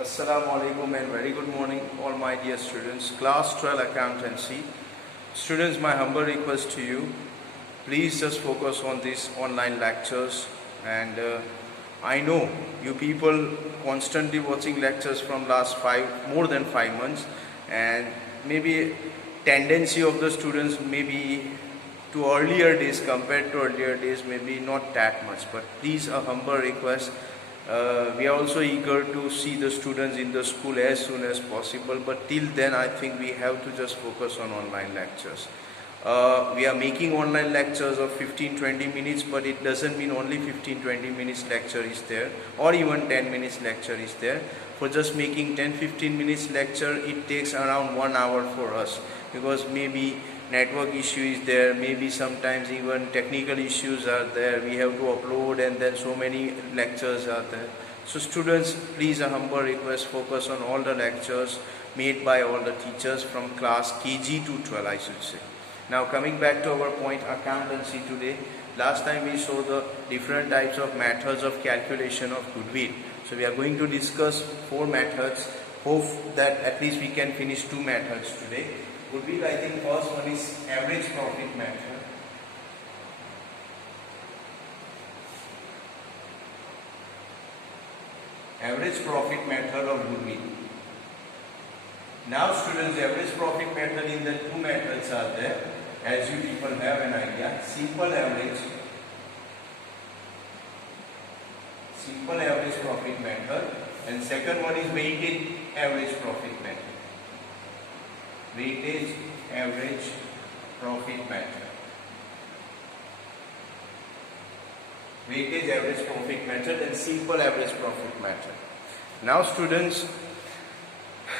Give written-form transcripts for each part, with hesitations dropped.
Assalamu alaikum and very good morning all my dear students. Class 12 accountancy. Students, my humble request to you, please just focus on these online lectures and I know you people constantly watching lectures from last more than 5 months, and maybe tendency of the students maybe to earlier days compared to earlier days maybe not that much, but please a humble request. We are also eager to see the students in the school as soon as possible, but till then I think we have to just focus on online lectures. We are making online lectures of 15-20 minutes, but it doesn't mean only 15-20 minutes lecture is there, or even 10 minutes lecture is there. For just making 10-15 minutes lecture, it takes around 1 hour for us, because maybe network issue is there, maybe sometimes even technical issues are there, we have to upload, and then so many lectures are there. So students, please a humble request, focus on all the lectures made by all the teachers from class KG to 12, I should say. Now coming back to our point, accountancy today. Last time we saw the different types of methods of calculation of goodwill. So we are going to discuss 4 methods. Hope that at least we can finish 2 methods today. Goodwill, I think first one is average profit method. Average profit method of goodwill. Now students, average profit method in the 2 methods are there, as you people have an idea. Simple average profit method, and second one is weighted average profit method. Weighted average profit method. Weighted average profit method and simple average profit method. Now students,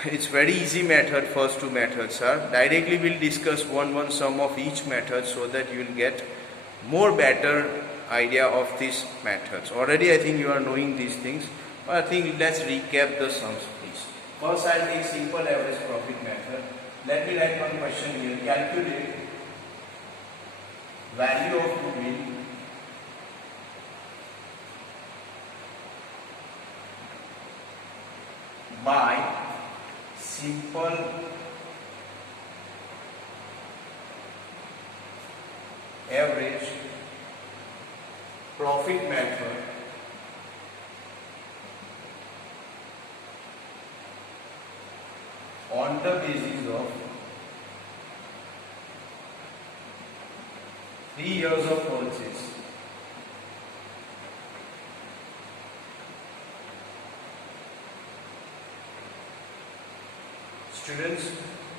it's very easy method. First 2 methods are directly we'll discuss one sum of each method, so that you will get more better idea of these methods. Already I think you are knowing these things, but I think let's recap the sums please. First I'll take simple average profit method. Let me write one question here. Calculate value of goodwill by simple average profit method on the basis of 3 years of purchase. Students,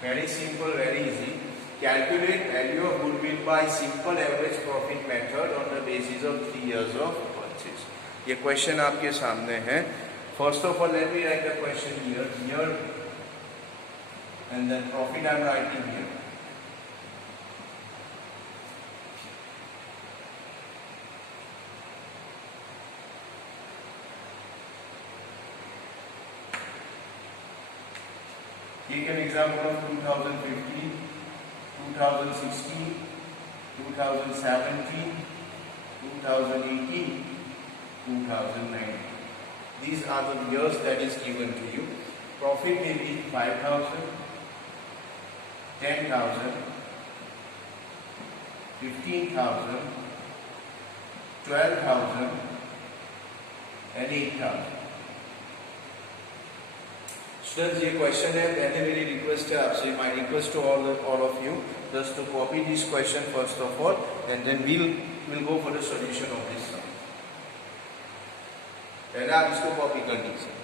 very simple, very easy. Calculate value of goodwill by simple average profit method on the basis of 3 years of purchase. ये question आपके सामने है. First of all, let me write the question here, and then profit I am writing here. Take an example of 2015, 2016, 2017, 2018, 2019. These are the years that is given to you. Profit may be 5,000, 10,000, 15,000, 12,000 and 8,000. Students, ये question है. पहले मेरी request है आपसे, my request to all of you, just to copy this question first of all, and then we'll go for the solution of this sum. पहले आप इसको copy कर लीजिए.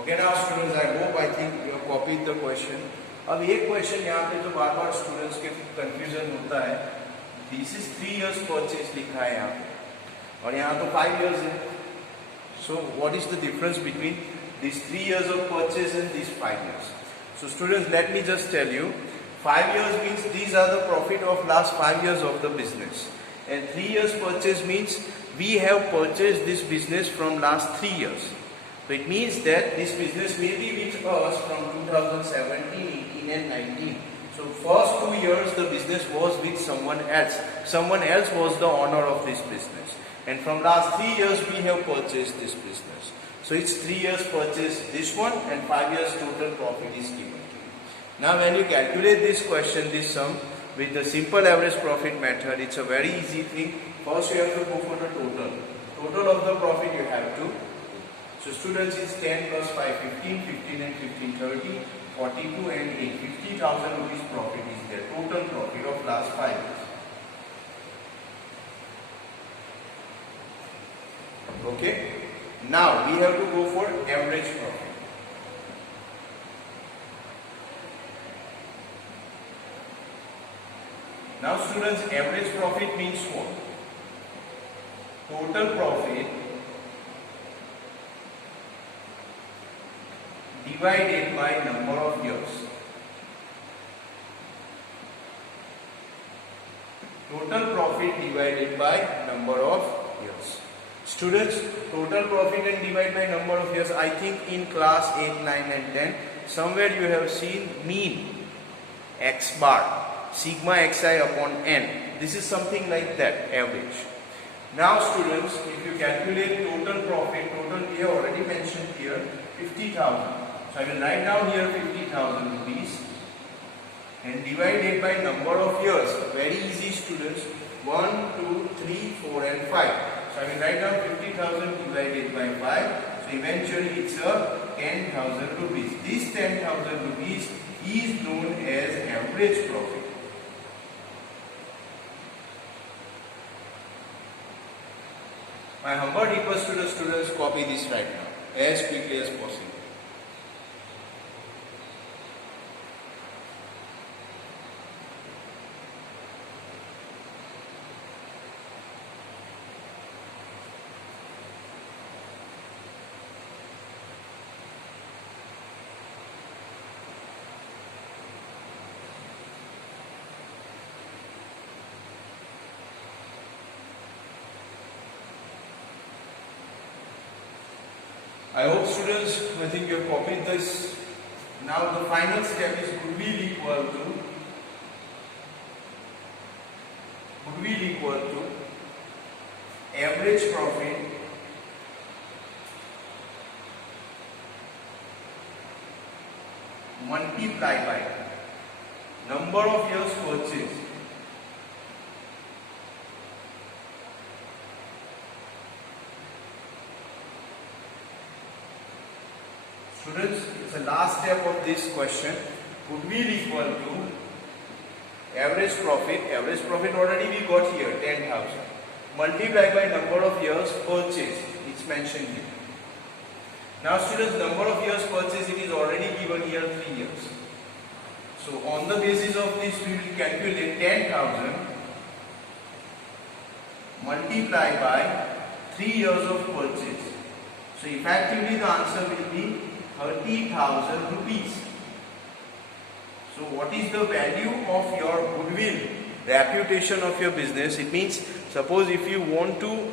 Okay, now students, I hope I think you have copied the question. अब एक question यहाँ पे जो बार बार स्टूडेंट्स के कंफ्यूजन होता है, दिस इज 3 years परचेज लिखा है यहाँ पे, और यहाँ तो 5 years है. So what is the difference between these 3 years of purchase and these 5 years. So students, let me just tell you, 5 years means these are the profit of last 5 years of the business, and 3 years purchase means we have purchased this business from last 3 years. So it means that this business may be with us from 2017, 18 and 19. So first 2 years the business was with someone else. Someone else was the owner of this business. And from last 3 years we have purchased this business. So it's 3 years purchase this one and 5 years total profit is given. Now when you calculate this question, this sum with the simple average profit method, it's a very easy thing. First you have to go for the total. Total of the profit you have to. So students, it's 10 plus 5, 15, 15 and 15, 30, 42 and 8, 50,000 rupees profit is there. Total profit of last 5 years. Okay. Now we have to go for average profit. Now students, average profit means what? Total profit divided by number of years. Total profit divided by number of years. Students, total profit and divide by number of years, I think in class 8, 9 and 10, somewhere you have seen mean x bar, sigma xi upon n. This is something like that, average. Now students, if you calculate total profit, total we have already mentioned here, 50,000. So I will write down here 50,000 rupees and divided by number of years. Very easy students, 1, 2, 3, 4 and 5. So I will write down 50,000 divided by 5. So eventually it's a 10,000 rupees. This 10,000 rupees is known as average profit. My humble request to the students, copy this right now as quickly as possible. I hope students, I think you have copied this. Now the final step is goodwill equal to average profit multiplied by number of years purchased Students, it's the last step of this question. Goodwill equal to average profit. Average profit already we got here, 10,000. Multiplied by number of years purchased. It's mentioned here. Now students, number of years purchased, it is already given here 3 years. So on the basis of this, we will calculate 10,000 multiplied by 3 years of purchase. So effectively the answer will be 30,000 rupees. So what is the value of your goodwill, reputation of your business? It means, suppose if you want to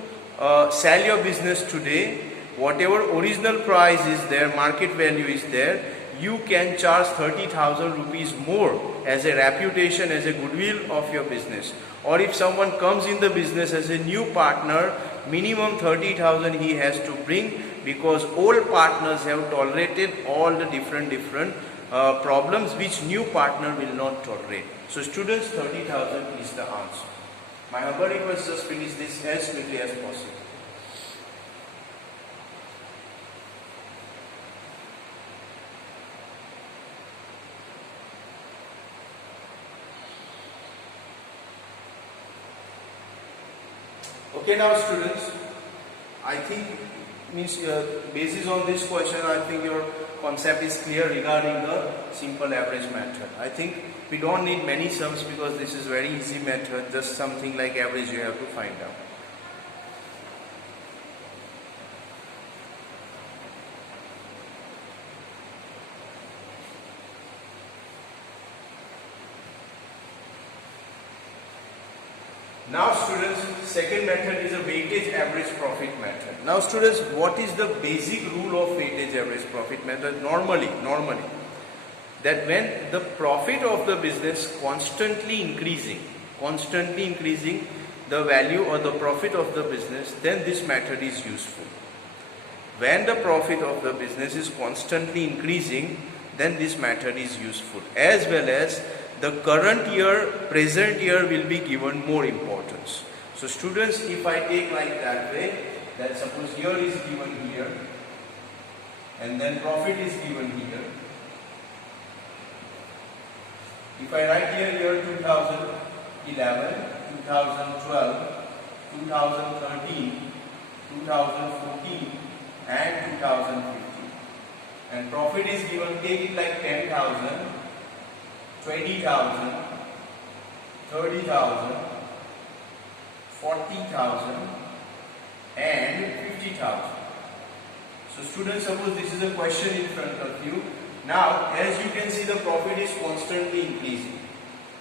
sell your business today, whatever original price is there, market value is there, you can charge 30,000 rupees more as a reputation, as a goodwill of your business. Or if someone comes in the business as a new partner, minimum 30,000 he has to bring, because all partners have tolerated all the different problems which new partner will not tolerate. So students, 30,000 is the answer. My humble request, just finish this as quickly as possible. Okay, now students, I think basis on this question, I think your concept is clear regarding the simple average method. I think we don't need many sums because this is very easy method, just something like average you have to find out. Now students, second method is a weightage average profit method. Now students, what is the basic rule of weightage average profit method? Normally, that when the profit of the business constantly increasing the value or the profit of the business, then this method is useful. When the profit of the business is constantly increasing, then this method is useful, as well as the current year, present year will be given more importance. So students, if I take like that way, that suppose year is given here and then profit is given here. If I write here year 2011, 2012, 2013, 2014 and 2015, and profit is given, take it like 10,000, 20,000, 30,000, 40,000 and 50,000. So students, suppose this is a question in front of you. Now as you can see, the profit is constantly increasing.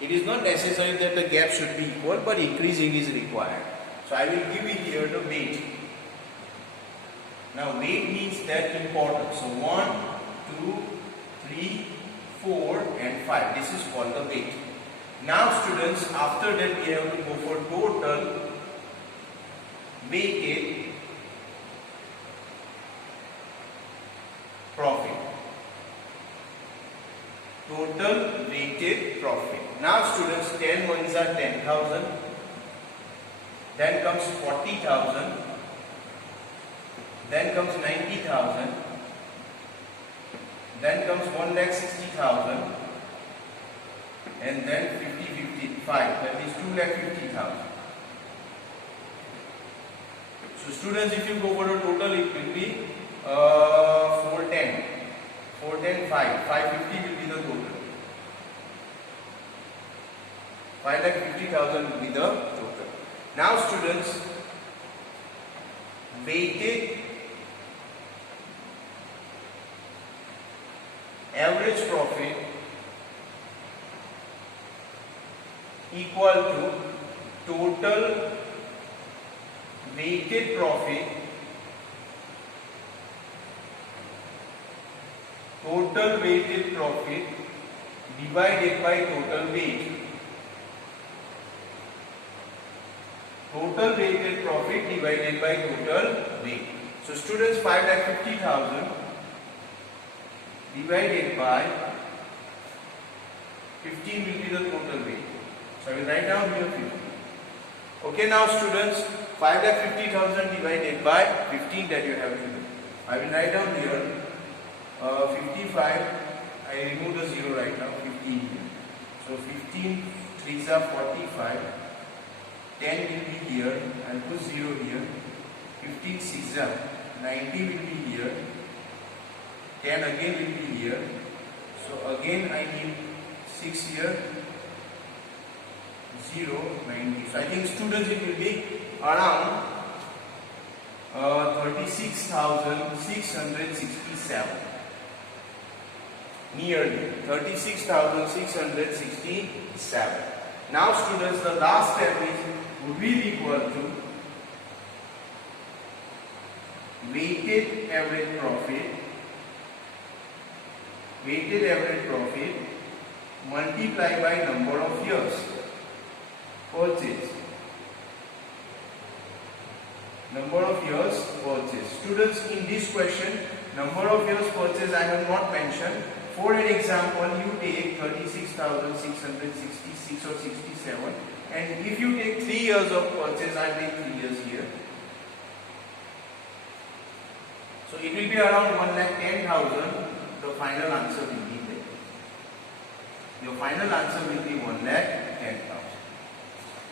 It is not necessary that the gap should be equal, but increasing is required. So I will give it here the weight. Now weight means that importance. So 1, 2, 3, 4 and 5. This is called the weight. Now students, after that we have to go for total weighted profit. Total weighted profit. Now students, 10 ones are 10,000. Then comes 40,000. Then comes 90,000. Then comes 1,60,000, and then 55, that is 2,50,000. So students, if you go for a total, it will be 410, 550 will be the total. 5,50,000 will be the total. Now students, weighted average profit equal to total weighted profit divided by total weight. Total weighted profit divided by total weight. So students, 5,50,000 divided by 15 will be the total weight. So I will write down here 15. Okay, now students, 5,50,000 divided by 15 that you have to do. I will write down here 55. I remove the 0 right now. 15 here. So 15 3s are 45. 10 will be here. I will put 0 here. 15 6s are 90 will be here. 10 again will be here. So again I need 6 here. 0, 90. So I think students, it will be around 36,667. Nearly 36,667. Now students, the last step would be equal to weighted average profit multiplied by number of years purchase. Number of years purchase. Students, in this question, number of years purchase I have not mentioned. For an example, you take 36,666 or 67, and if you take 3 years of purchase, I take 3 years here. So it will be around 1,10,000. The final answer will be there. Your final answer will be 1,10,000.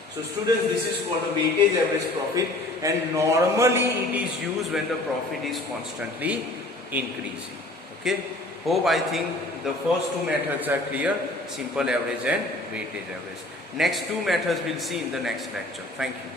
So students, this is called a weightage average profit, and normally it is used when the profit is constantly increasing. Okay. Hope I think the first two methods are clear, simple average and weightage average. Next two methods we'll see in the next lecture. Thank you.